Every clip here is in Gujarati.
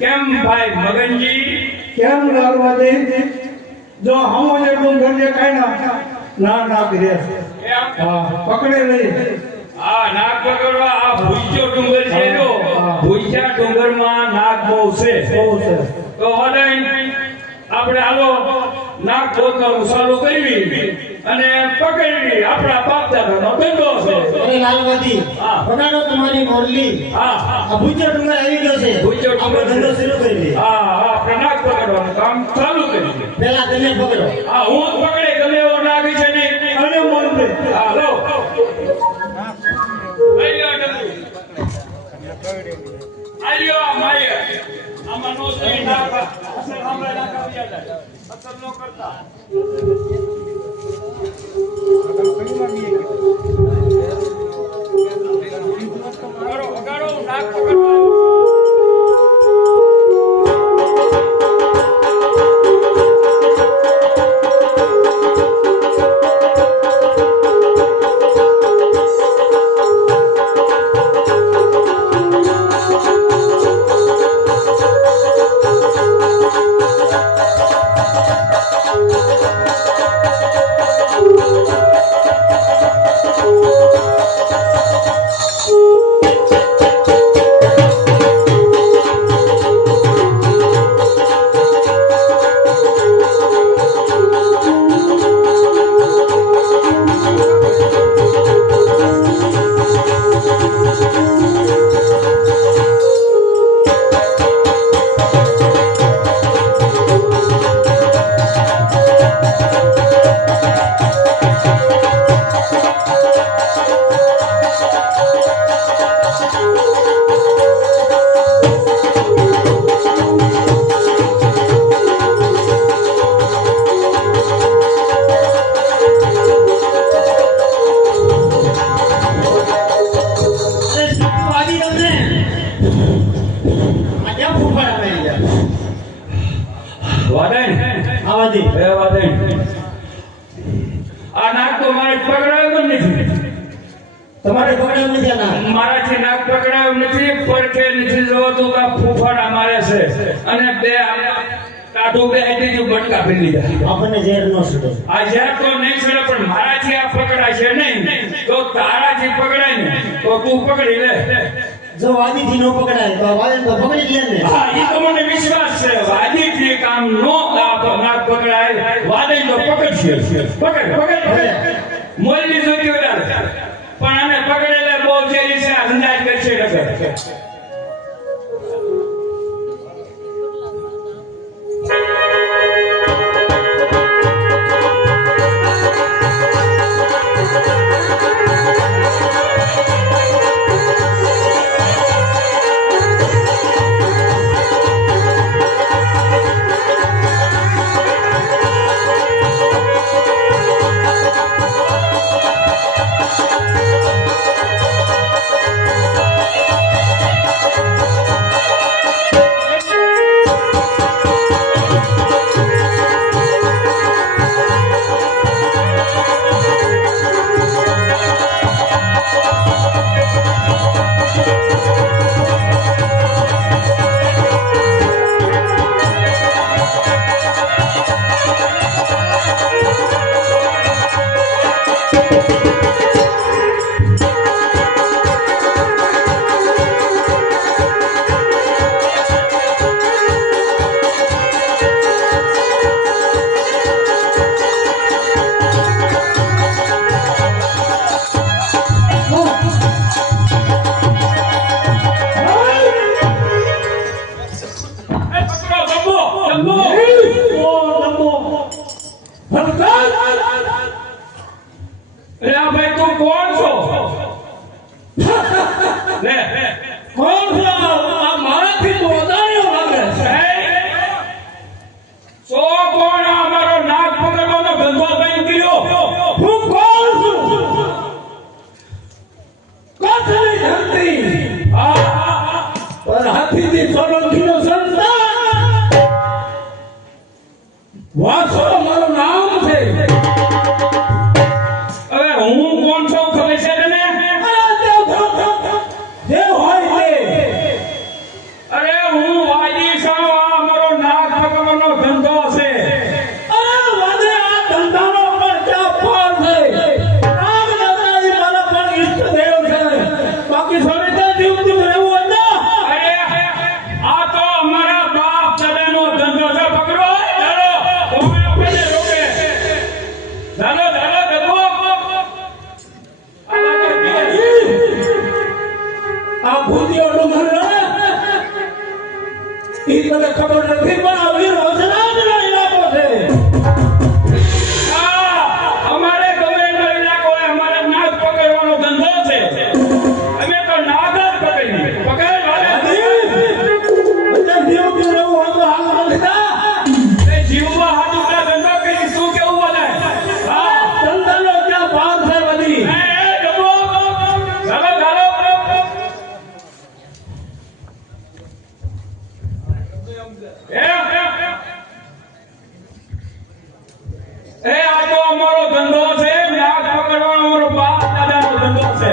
કેમ ભાઈ મગનજી? કેમ લાલવાજી? જો હમો જે ડુંગર જે કાઈ ના ના કરે હા પકડે નહીં. આ નાગ પકડવા આ ભૂસ્યો ડુંગર છે જો ભૂસ્યા ડુંગરમાં નાગ બહુ છે. બહુ છે. તો વડાઈ આપણે હાલો નાગ ગોતવાનું ચાલુ કરવી અને પકડવી. આપણા બાપ દાદાનો ધંધો છે. અરે લાલવાજી હા. પકડો તમારી મોરલી. હા આ ભૂચર ડુંગર આવી ગયો છે. ભૂસ્યો આપણો ધંધો ડુંગર શરૂ કરી દે. હા હા આપણે નાગ પકડવાનું કામ ચાલુ કરીએ. પહેલા તમે પકડો. હા હું પકડે ગમે એવો નાગ છે નહીં. અને મન દે હા લો આલ્યો આ માય આમાં નો સહી નાખા અસર હમણાં નાખા જાય અસર નો કરતા વગાડો નાક પકડવા આ નાક તો મારે પકડાયો નથી. તમારે પકડાવ નથી આના. મારાથી નાક પકડાયો નથી. પડખે નથી જોતું કે ફૂફાડા મારે છે અને બે કાઢું બે આઈટી બટકા ફેરી લીધા. આપણને ઝેર નો છૂટે. આ ઝેર તો નહીં છેડે પણ મારાથી આ પકડાય છે નહીં. તો તારાથી પકડાય ને તો તું પકડી લે. જો વાદીથી નો પકડાય તો વાદન તો પકડી લે ને. હા એ તો મને વિશ્વાસ છે. વાદીથી કામ નો નાક પકડાય વાદન તો પકડશે. પકડ મોલની જોતી વધારે પણ આને પકડેલે બહુ જેરી છે. અંદાજ કરશે નગર ભાઈ તું કોણ છો? લે કોણ છે આ મારાથી તો વધારે લાગે છે. સો કોણ અમારો નાક પકડવાનો ધંધો બંધ કર્યો? હું કોણ છું? કોથળી ધરતી પર હાથીથી સોલંકીનો સંતાન વાસો મારું નામ છે. હવે હું કોણ છું ખબર છે તને? જે હોય તે. અરે હું વાજી મારો ધંધો છે, નાગ પકડવાનો મારો બાપ દાદાનો ધંધો છે.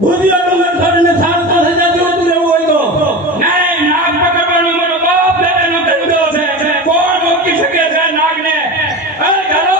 ભૂતિયા ડુંગર કરીને સારું તો થઈ જતું હતું એવું હોય તો. નહીં, નાગ પકડવાનો મારો બાપ દાદાનો ધંધો છે. કોણ રોકી શકે છે નાગને? એ ચાલો.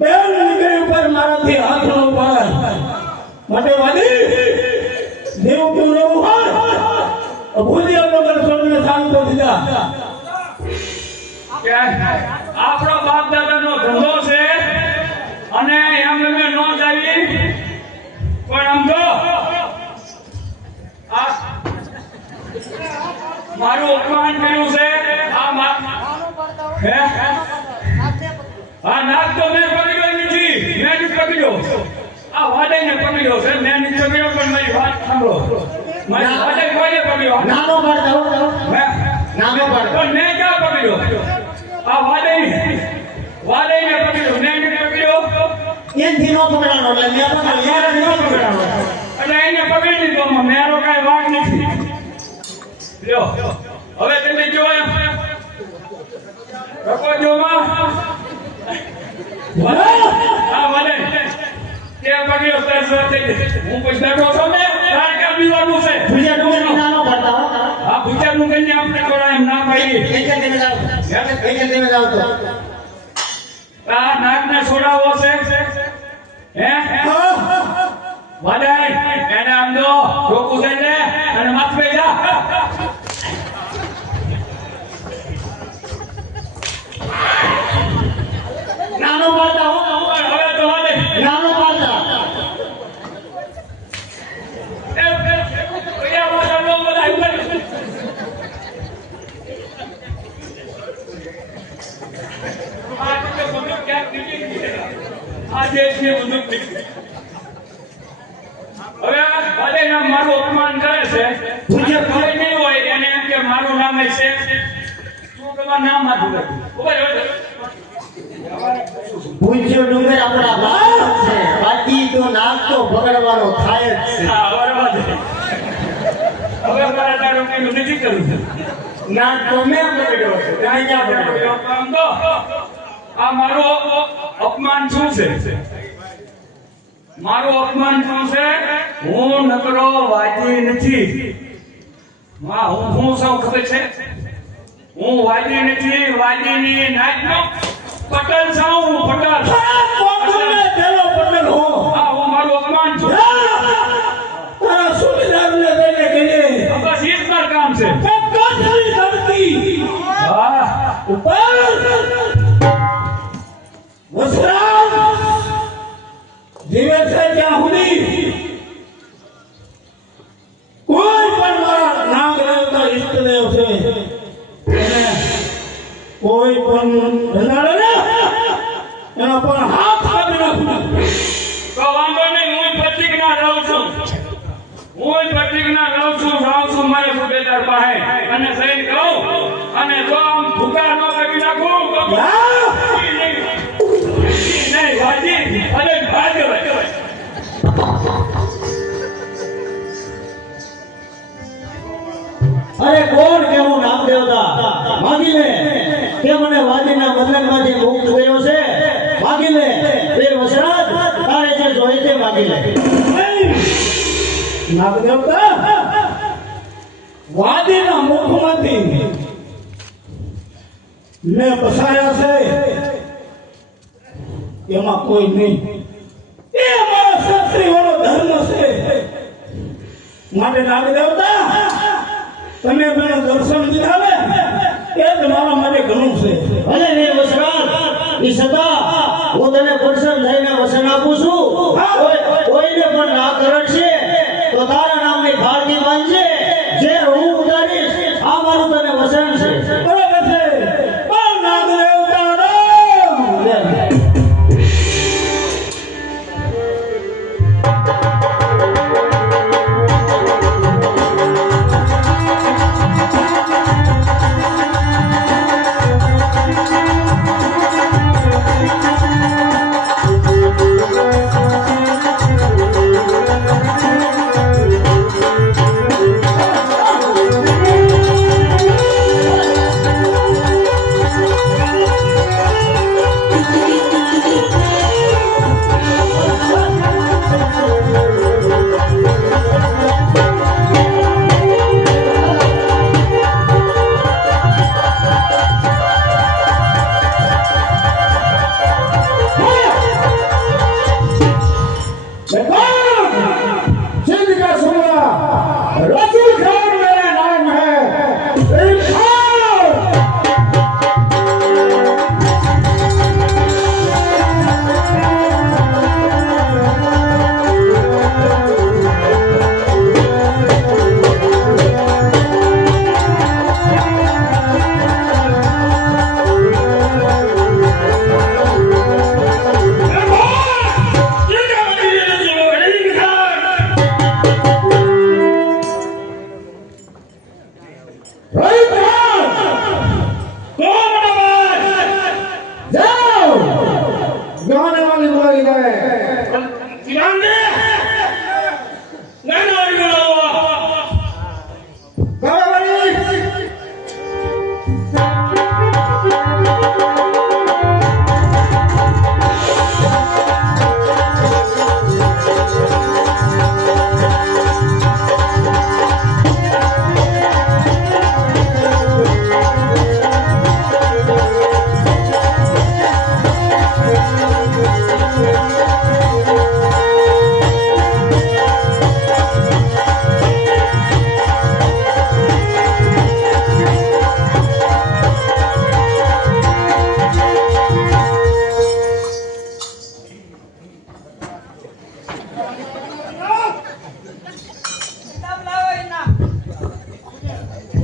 બેન નીકળી ઉપર મારાથી હાથ ન ઉપાડાય. માટે વાલી દેવ કેવું રહેવું હોય ભૂતિયા ડુંગર છોડીને સારું તો થઈ જા. કે આપણો બાપ દાદાનો ધંધો છે અને એમ અમે ન જાવી, પણ આમ જો આ મારું અપમાન કર્યું છે. હે? હા, નાગ તો મેં પકડ્યો નથી, મેં જ પકડ્યો. આ વાડાઈને પકડ્યો છે, મેં નથી પકડ્યો. પણ મારી વાત સાંભળો, મારી વાડાઈ કોઈને પકડ્યો? નાનો પાડતા હો, નાનો પાડતા. પણ મેં ક્યાં પકડ્યો? આ વાડાઈને પકડ્યો, મેં નથી પકડ્યો. એનથી નો પકડાનો એટલે મેં પકડ્યો. એટલે એને પકડી લીધો, મારો કાંઈ વાંક નથી. લ્યો, હવે તમે જો એમ રકો જોમાં આ વાલે તે પકડ્યો તરસ થઈ ગઈ. હું પછી બેઠો છું ને તારે કામ પીવાનું છે. ભૂતિયા ડુંગરની નાનો પાડતા હો. આ ભૂચાનું કહીને આપણે થોડા એમ ના પાડીએ. એજલ તમે જાઓ તો. આ નાકને છોડાવો છે. હે વાડાઈ એને આમ દો રોકું છે ને અને માથે જા. નાનો પાડતા હો, હવે તો વાલે નાનો પાડતા. ઓયા વાડા નો બધા ઉપર. આ તો બધું ક્યાંક નીકળી ગયું. આ દેશને બધું નીકળી. હવે વાલે ના મારું અપમાન કરે છે. ભૂજ્ય ખબર નહીં હોય એને એમ કે મારું નામ છે શું તમારું નામ માથું લખ્યું. ઉભા રહો. ભૂતિયો ડુંગર આપણા બાપ છે. બાકી તો નાગ તો પકડવાનો થાય જ છે. હા, બરાબર છે. હવે મારા તારું કઈ નથી કરવું. નાગ તો મેં પકડ્યો છે. તમે ક્યાં પકડ્યો? આમ તો આ મારું અપમાન શું છે? મારું અપમાન શું છે? હું નકરો વાજી નથી. હું સૌ ખબર છે. હું વાજી નથી. વાજીની નાચનો પટેલ છું. હું પટેલ. પેલો પટેલ હો. હા, હું મારું અપમાન છું. તારા સુબેદારને લઈને ગયે. બસ એ જ મારું કામ છે. કચ્છની ધરતી હા, ઉપર વસરામ જીવે છે ત્યાં સુધી કોઈ પણ મારા નામ રહેતા ઈષ્ટદેવ છે એને કોઈ પણ ધનાડે ને એના પણ હાથ કાપી નાખું. તો વાંધો નહીં. હું પ્રતિજ્ઞા રહું છું. હું પ્રતિજ્ઞા લઉં છું જાઉં છું મારે સુબેદાર પાસે અને સહી કહું અને જો આમ ભૂકા ન કરી નાખું તો નહીં વાજી અરે ભાગ્ય અરે કોણ કેવું નામ દેવતા માગી લે કે મને વાદીના બંધનમાંથી મુક્ત થયો છે માગી લે વીર વસરાજ તારે જે જોઈએ તે માગી લે નાગદેવતા વાદીના મુખમાંથી મેં પસાયા છે એમાં કોઈ નહીં એ અમારા ક્ષત્રિયોનો ધર્મ છે માટે નાગદેવતા તમે મને દર્શન દીધા ને એ જ મારા માટે ઘણું છે ભલે વીર વસરાજ ઈ સદા હું તને દર્શન લઈને વસન આપું છું કોઈને પણ ના કરડશે તો તારા નામની ભારતી બાંધશે જે હું ઉતારીશ આ મારું તને વસન છે બરાબર છે પણ નાગદેવતા રામ सिंध का सोना रसूल खान मेरा नाम है गाने वाली बुलाई जाए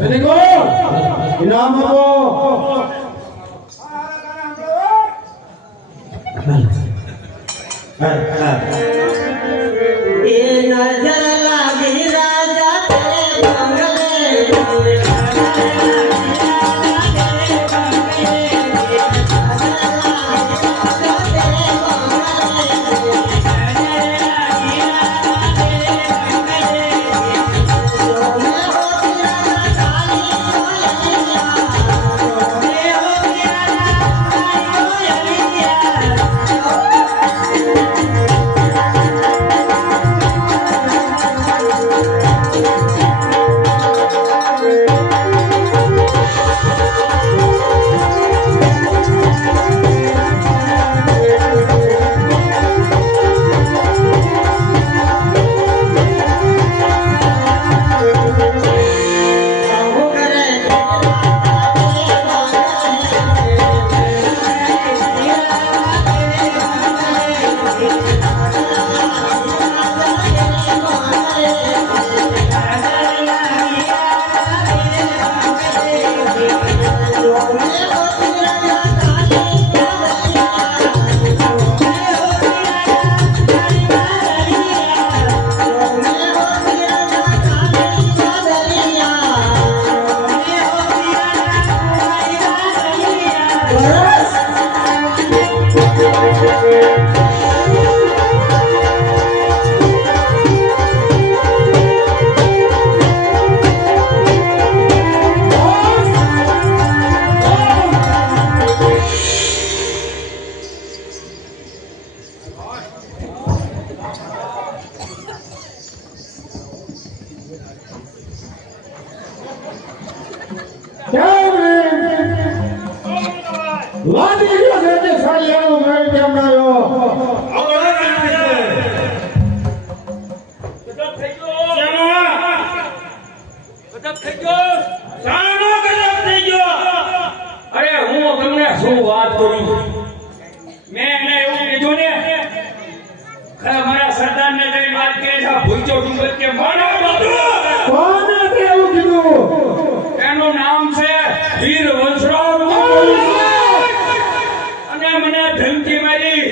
देखो इनाम आपको એ નજર લાગી રાજા તેરે બંગલે સાળિયાનો મેળ કેમ આવ્યો? ગજબ થઈ ગયો. સાનો ગજબ થઈ ગયો. અરે હું તમને શું વાત કરું, મેં એને એવું કીધું ને, ખરા મારા સરદારને જઈને વાત કરી છે, આ ભૂચો ડુંગર કે મારો બાપુ. કોને કેવું કીધું? એનું નામ છે વીર વંશરાવ. અને મને ધમકી મારી,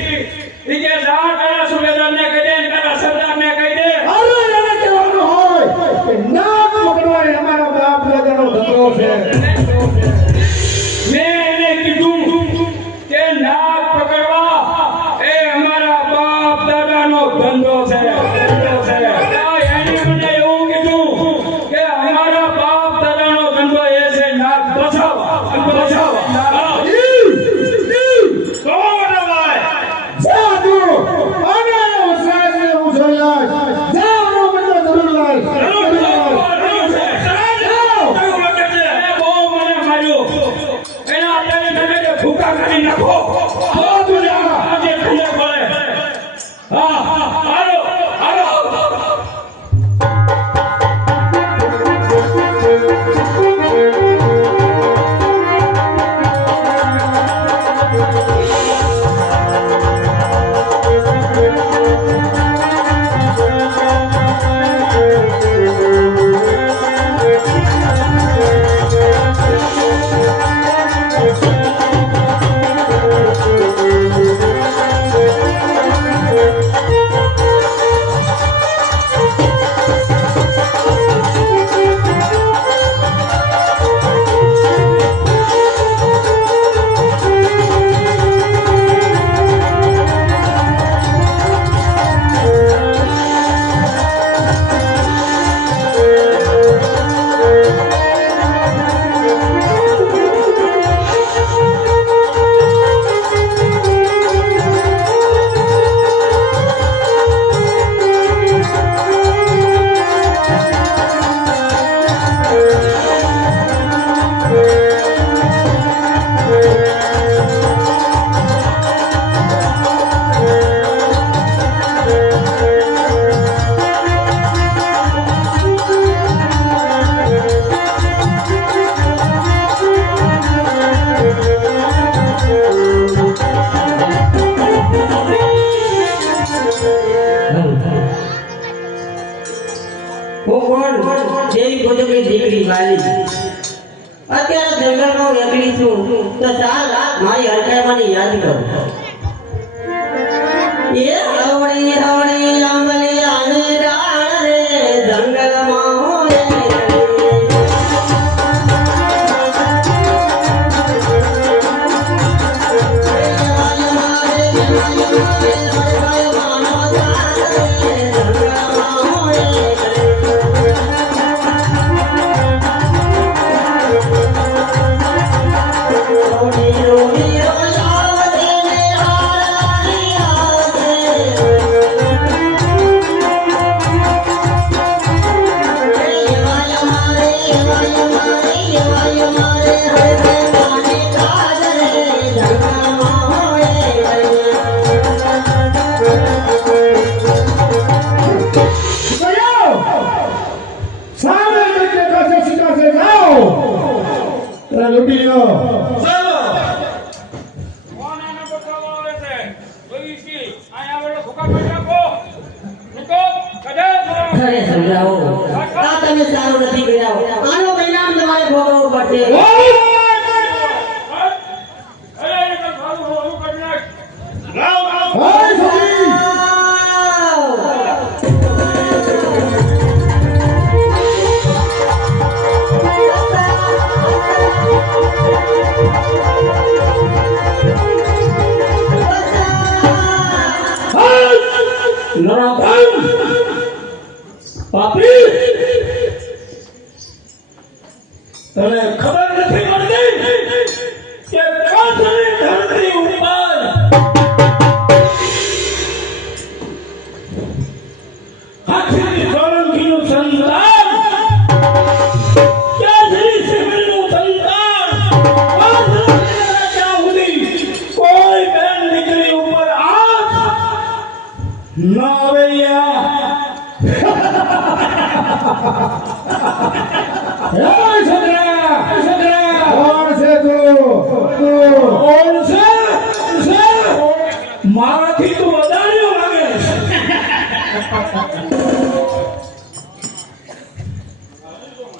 ઈ કે જા તારા સુબેદારને કહી દે ને તારા સરદારને કહી દે. અરે એને કહેવાનું હોય કે નાક પકડવા એ અમારા બાપ દાદાનો ધંધો છે. મેં એને કીધું કે નાક પકડવા એ અમારા બાપ દાદાનો ધંધો છે. એણે મને એવું કીધું કે અમારા બાપ દાદાનો ધંધો એ છે નાક બચાવવા. કોણ ભાઈ? જા તું અને ઉસાજને ઉછળ્યા. જા નો બધો જરૂર લાય. એને બહુ મને માર્યો. એના અત્યારે તમે જે ભૂકા કાઢી નાખો. હા તું જા. આજે ખબર પડે. હા, હાલો, હાલો. હું કોણ? દેવી ભોજકની દીકરી વાલી. અત્યારે જંગલમાં વેગળી છું તો ચાલ મારી હરકાઈમાંની યાદ કરું. એ હવળી હવળી આંબલી આની ડાળ રે જંગલમાં હોય ગયો. સામે એટલે કાસે શિકાસે જાઓ. તારા લૂંટી લ્યો. કોણ આને બચાવવા આવે છે? જોઈ છી. અહીંયા આગળ ભૂકા કાઢી નાખો. મૂકો. કઢે. ખરે સમજાવો આ તમે સારું નથી કર્યા. આનો પરિણામ તમારે ભોગવવું પડશે. અરે એને તો ખાવું હોવું કરી નાખ. હાય સતી. પાપી, તને ખબર નથી પડતી કે કાંઠની ધરતી ઉપર હાથીની સોલંકીનું સંતાન, કેસરી શિબિરનું સંતાન, પાંચ વર્ષના ત્યાં સુધી કોઈ બે ગયા કોણ છે તું? કોણ છે? મારાથી તું વધાર્યો લાગે છે.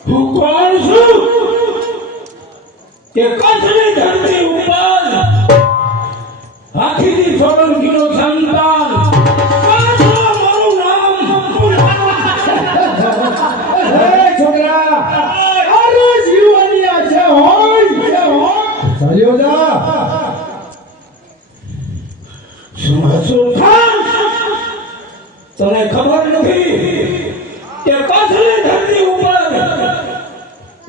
હું કોણ છું? કે કચ્છની ધરતી ઉપર હાથીની સોલંકીનો સંતાન કાચમાં મારું નામ. હે છોકરા, અરે જીવવાની આ છે હોય. ચાલ્યો જા. સુલતાન, તને ખબર નથી કે કચ્છની ધરતી ઉપર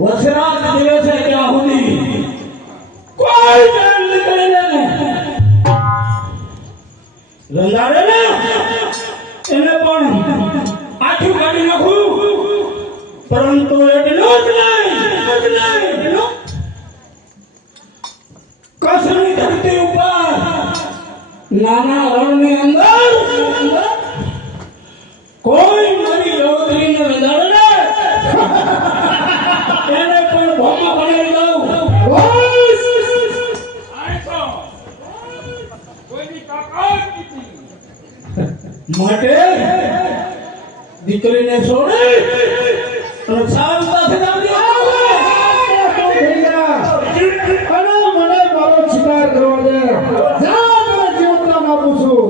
વસરાત દિવસે ત્યાં સુધી કોઈ જાણ નીકળીને રંધાડે ને એને પણ આછું કાઢી નાખું, પરંતુ એટલું જ નહીં, કચ્છની ધરતી ઉપર નાના રણની અંદર કોઈ મારી યોગીને રંધાડે ને એને પણ ભોમા બનાવી દઉં. કોઈની તાકાત નથી. માટે દીકરીને છોડી અને શાંતાથી આવજો. થઈ ગયા. અને મને મારો શિકાર કરવા દે. જા, તને જીવતરામ આપું છું.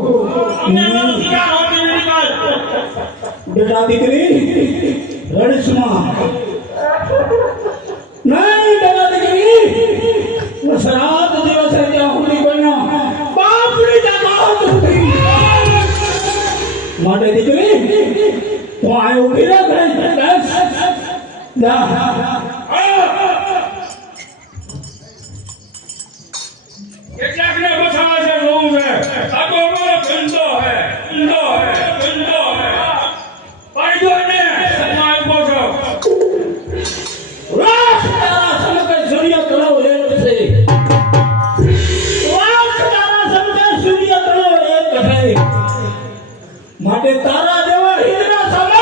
અમને મારો શિકાર હોતી નથી. બેટા દીકરી રડીશમાં નહીં, બેટા દીકરી શ્રાદ્ધ દિવસે ત્યાં સુધી કોઈનો બાપની તાકાત નથી. માટે દીકરી તું આ ઉભી રાખ. જા. કેટલાકને બસાવે છે જોવું છે. આ તો અમારો ધંધો હે, ધંધો હે, ધંધો હે. પાડ્યો ને સમાજ બોજો. રાખ તારા સમકે સૂર્ય તળો એક છે. રાખ તારા સમકે સૂર્ય તળો એક છે. માટે તારા જેવા હિંદના સમા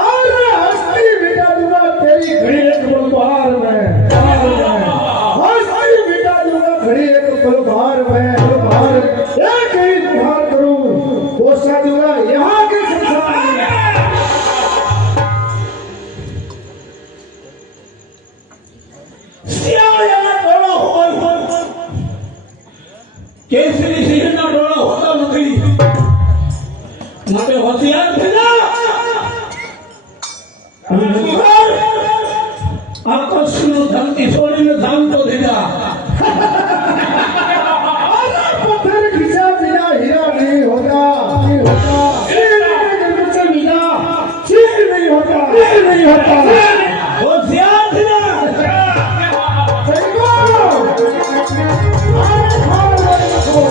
अरे हस्ती बेटा दूंगा तेरी घड़ी एक पल बाहर में. हस्ती बेटा दूंगा घड़ी एक पल बाहर में. एक ही बाहर करूं पोसा दूंगा यहाँ के संसार में. શિયાળાના ડોળો હોય, કેસરી સિંહના ડોળા હોતા નથી. માટે હોશિયાર થઈ જા. અને નકર આ કચ્છનું ધરતી છોડીને ધામતો થઈ જા. अरे पत्थर खींचा बिना हीरा नहीं होता. हीरे के जन्म से बिना चीज नहीं होता. હોશિયાર થઈ જા. सही बोलो. अरे खाओ रखो.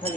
કેમ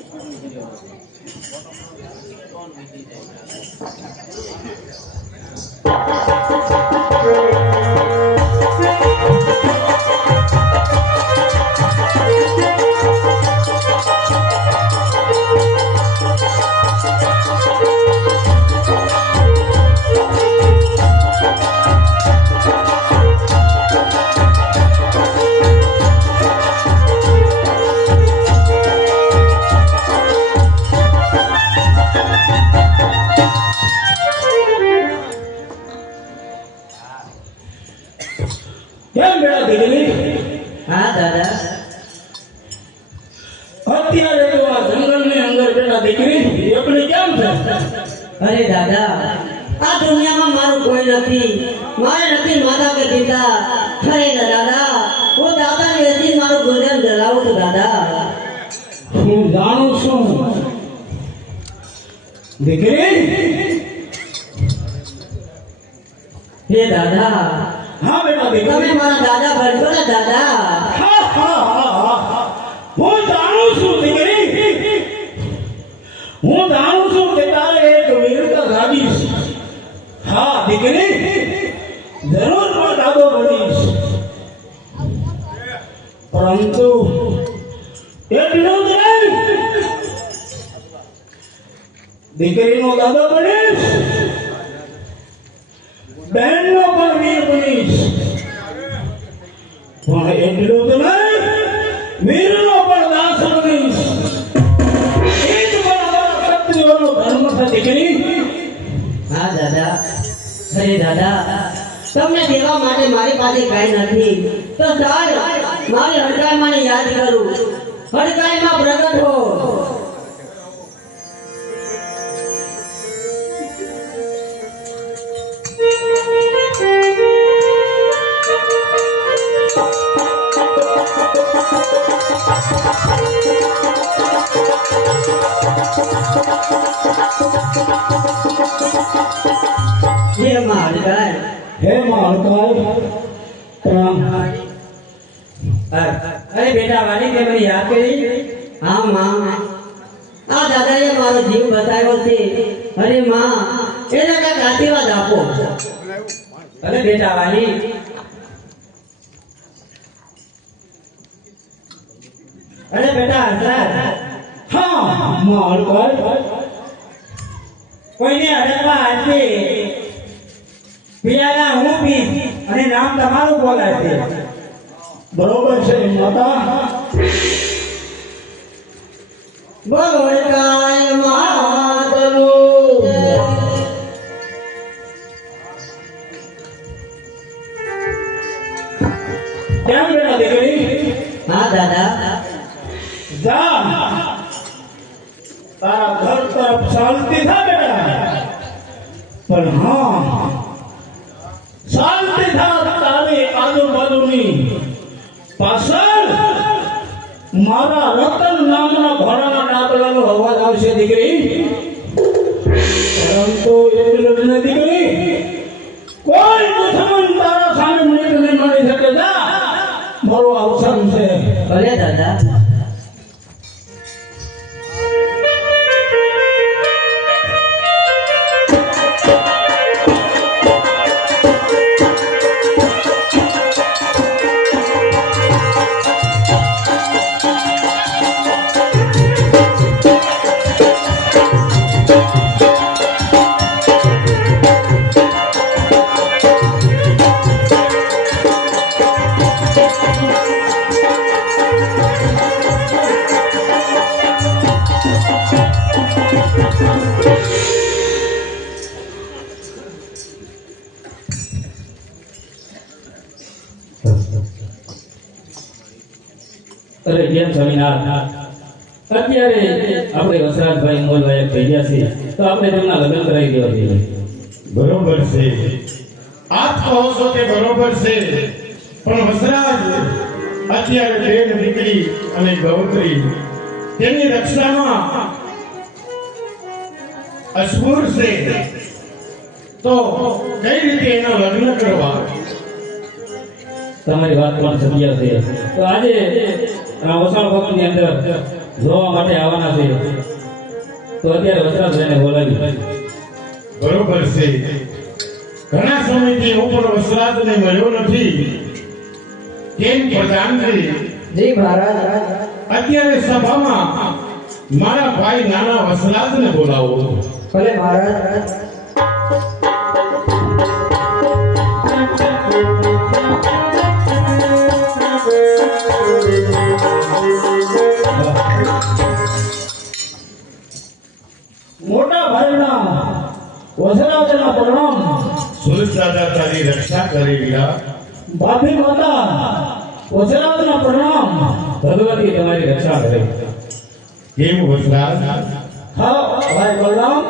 બેટા દીકરી? હા દાદા. અત્યારે તો આ જંગલની અંદર બેટા દીકરી એકલી કેમ છે? અરે દાદા, આ દુનિયામાં મારું કોઈ નથી. મારે નથી માતા કે પિતા. અરે દાદા, હું દાદાને વેચી મારું ગુજરાન ચલાવું છું દાદા. હું જાણું છું દીકરી. હે દાદા, હા બેટા તમે દીકરી. મારા દાદા બનશો ને દાદા? હા, હા, હા, હા. હું જાણું છું દીકરી. હું જાણું છું કે તારે એક વીરતા જાગીશ. હા દીકરી, જરૂર પણ દાદો બનીશ. પરંતુ એટલું જ નહીં, દીકરીનો દાદો બનીશ, બહેનનો પણ વીર બનીશ. પણ એટલું જ નહીં, વીરનો પણ દાસ બનીશ. એ જ મારા ક્ષત્રિયોનો ધર્મ છે દીકરી. હા દાદા. અરે દાદા, તમને દેવા માટે મારી પાસે કઈ નથી. તો ચાલ મારી હડકાઈમાં યાદ કરું. હડકાઈમાં પ્રગટ હો. હે માં હડકાઈ. હે માં હડકાઈ, પ્રણામ. અરે બેટા વાલી તે મને યાદ કરી? હા માં, આ દાદાએ મારો જીવ બચાવ્યો છે. અરે માં, એને કાંઈક આશીર્વાદ આપો. અરે બેટા વાલી. અરે બેટા હસરાજ. હા માં હડકાઈ. કોઈને અડકવા આવશે પિયાલા હું પીશ અને નામ તમારું બોલાશે. બરોબર છે માતા. બોલો હડકાઈ માતનું. કેમ બેટા દીકરી? હા દાદા. જા તારા ઘર તરફ ચાલતી થા બેટા. પણ હા, ચાલતી થા તારી આજુબાજુની પાછળ મારા રતન નામના ઘોડાના ડાબલાનો અવાજ આવશે દીકરી. પરંતુ એટલું જ નહીં દીકરી, કોઈ દુશ્મન તારા સામે મિનિટ નહીં મળી શકે. જા, મારું અવસાન છે. ભલે દાદા. અરે કેમ સ્વામિનારાયણ, અત્યારે આપણે વસરાજભાઈ મોલવાયક થઈ ગયા છે, તો આપણે તેમના લગ્ન કરાવી દેવા જોઈએ. બરોબર છે, આપ કહો છો તે બરોબર છે, પણ વસરાજ અત્યારે બેન દીકરી અને ગૌત્રી તેની રક્ષામાં અસમૂર છે, તો કઈ રીતે એના લગ્ન કરવા? તમારી વાત પણ સત્ય છે. તો આજે વસાણ ભવનની અંદર જોવા માટે આવવાના છે તો અત્યારે વસરાજને બોલાવી. બરોબર છે. ઘણા સમયથી હું પણ વસરાજને મળ્યો નથી. કેમ પ્રધાનજી? જી મહારાજ. અત્યારે સભામાં મારા ભાઈ નાના વસરાજને બોલાવો. ભલે મહારાજ. મોટા ભાઈના વસરાજના પ્રણામ. સુરદાદા તારી રક્ષા કરી રહ્યા. ભાભી માતા વસરાજના પ્રણામ. ભગવતી તમારી રક્ષા કરે. કેમ વસરાજ? હા ભાઈ બલરામ.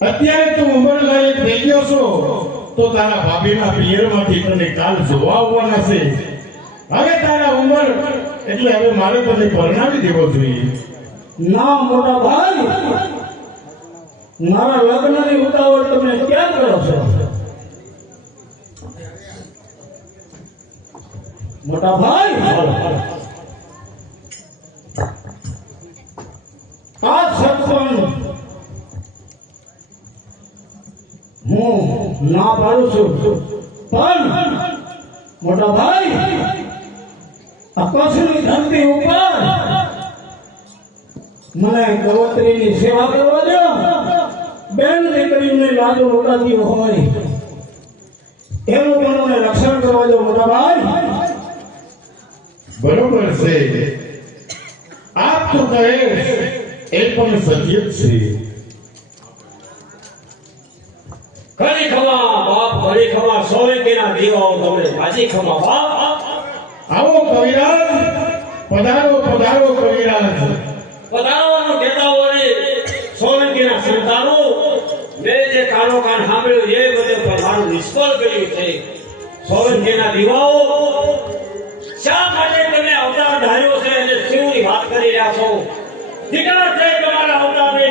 અત્યારે તું ઉંમર લાયક થઈ ગયો છો તો તારા ભાભીના પિયરમાંથી તને કાલ જોવા આવવાના છે. હવે તારા ઉંમર એટલે હવે મારે તને પરણાવી દેવો જોઈએ. ના મોટા ભાઈ, મારા લગ્નની ઉતાવળ તમે ક્યાં કરો છો? મોટા ભાઈ, આ સત્સંગ હું ના પાડું છું, પણ મોટા ભાઈ આકાશની ધરતી ઉપર મને ગવત્રીની સેવા કરવા દો. બેન દીકરીને લાજો રોડાતી હોય એનું પણ મને રક્ષણ કરવા દો મોટા ભાઈ. બરોબર છે. આપ તો કહે એ પણ સત્ય જ છે. ઘણી ખમા બાપ, ઘણી ખમા સોલંકીના દીવાઓ તમને ભાજી ખમા બાપ. આવો કવિરાજ, પધારો પધારો કવિરાજ. પધારવાનું કહેતા હોય સોલંકીના સંતાનો, મેં જે કાનો કાન સાંભળ્યું એ બધે પધારું નિષ્ફળ કર્યું છે. સોલંકીના દીવાઓ, શા માટે તમે અવતાર ધાર્યો છે અને શિવની વાત કરી રહ્યા છો? ધિક્કાર છે તમારા અવતારને.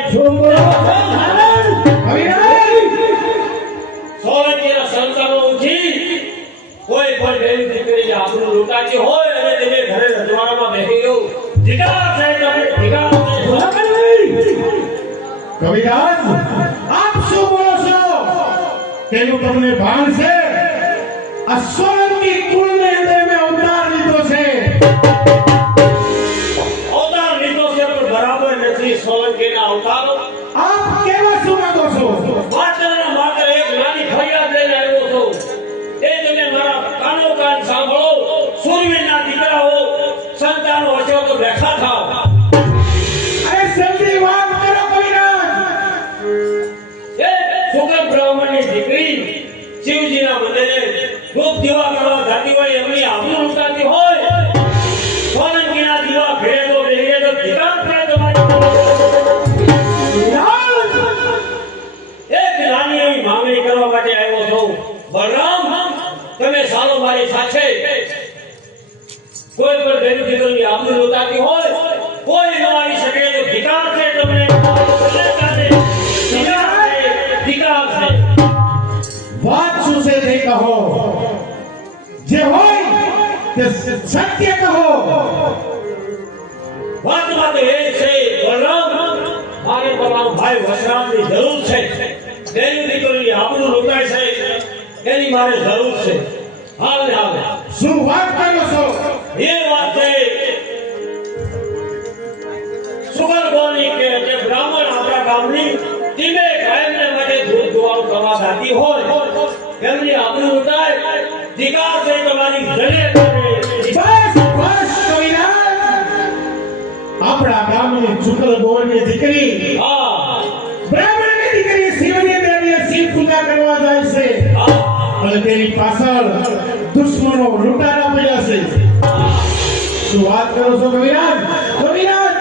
સોલંકીના સંતાનો ઉઠી કોઈ પણ બેન દીકરી આપણું લૂંટાતી હોય અને તેને ઘરે રજવાડામાં બેસી ગયું. ધિક્કાર છે તમને, ધિક્કાર છે. કવિરાજ, આપ શું બોલો છો? તેનું તમને ભાન છે? આ સોલંકી કુળને અંદર મેં અવતાર લીધો છે. અવતાર લીધો છે પણ બરાબર નથી. સોલંકીના અવતારો આપ કેવા શું માંગો છો? માત્ર ને માત્ર એક નાની ફરિયાદ લઈને આવ્યો છું. એ તમે મારા કાનો કાન સાંભળો. સૂરવીરના દીકરાઓ સંતાનો હશો તો બેઠા થાવ. અરે જલ્દી વાત કરો કવિરાજ. એ શુક્ર બ્રાહ્મણની દીકરી શિવજીના મંદિરે ધૂપ દીવા કરવા જતી હોય એમની આબરૂ લૂંટાતી હોય. સોલંકીના દીવા ઘેરે તો બેહીએ તો ધિક્કાર થાય તમારી. એક નાની એવી માંગણી કરવા માટે આવ્યો છું. બલરામ, તમે સાલો મારી સાથે કોઈ પણ બેન દીકરીની આબરૂ લૂંટાતી હોય, કોઈ ન આવી શકે તો ધિક્કાર છે તમને. ધિક્કાર છે. વાત શું છે તે કહો. જે હોય તે સત્ય કહો. વાતમાં તો એ છે બલરામ, મારે તમારો ભાઈ વસરાજની જરૂર છે. બેન દીકરીની આબરૂ લૂંટાય છે એની મારે જરૂર છે. હાલ ને હાલ શું વાત કરો છો? એ વાત છે સુગરગોની કે જે બ્રાહ્મણ આપણા ગામની ટીમે કાયમને માટે દૂધ દુવાળું કરવા જાતી હોય એમની આબરૂ લૂંટાય. ધિક્કાર છે તમારી જડે. બસ બસ કવિરાજ. આપણા ગામની શુક્ર ગોળની દીકરી હા બ્રાહ્મણની દીકરી શિવની દેવીએ શિવ પૂજા કરવા જાય છે હા અને તેની પાછળ દુશ્મનો લૂંટારા પડ્યા છે. શું વાત કરો છો કવિરાજ? કવિરાજ,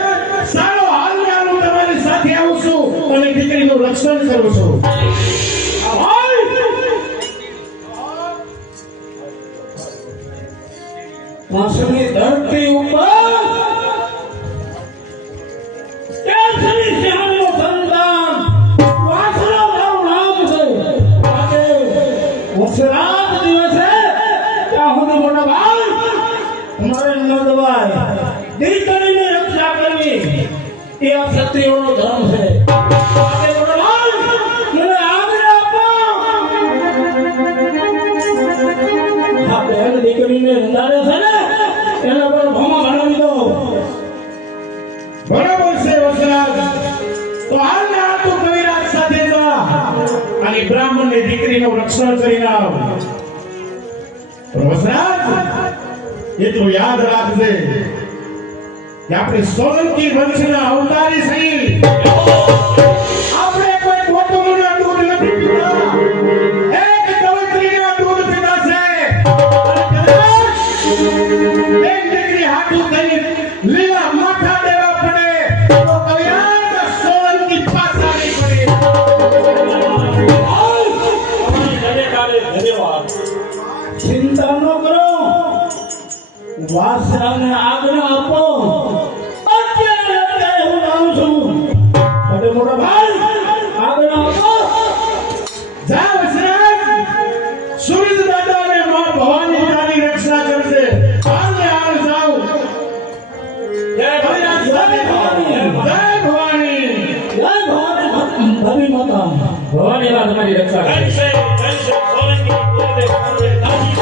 સારો હાલ ને હાલ હું તમારી સાથે આવું છું અને દીકરીનું રક્ષણ કરું છું. કાશીની ધરતી ઉપર કેસરી શ્યામનું સંતાન વાસણા મારું નામ છે. આજે વસરાજ દિવસે ત્યાં સુધી મોટા ભાઈ તમારે ન દબાય. દીકરીની રક્ષા એ આ ક્ષત્રિયોનો ધર્મ છે આજે ભગવાન મને આજ્ઞા આપો આ બહેન દીકરીને રંધાડે છે ને એના પર ભમા ભણાવી દો બરોબર છે વસરાજ. તો હાલ ને આ તું કવિરાજ સાથે જા અને બ્રાહ્મણની દીકરીનું રક્ષણ કરીને આવ. પણ વસરાજ એટલું યાદ રાખજે કે આપણે સોલંકી વંશના અવતારી છીએ. આપણે કોઈ ગોતમના દૂધ નથી પીતા, એક કવંતરીના દૂધ પીતા છે. અને કદાચ એક દીકરી હાથું થઈને લીલા માથા દેવા પડે તો કવિરાજ સોલંકી પાછા નહીં પડે. ધન્યવાદ. ચિંતા ન કરો વાસરાને આજ્ઞા આપો અત્યારે હું જાઉં છું અરે મોટા ભાઈ આજ્ઞા આપો જા વસરાજ, સૂરજ દાદા અને માં ભવાની તારી રક્ષા કરશે. હાલ ને હાલ જાઓ. જય કવિરાજ સાથે જાઓ. જય ભવાની. જય ભવાની માતા ભવાની માં તમારી રક્ષા કરે. ધન છે, સોલંકી પોતે દાજી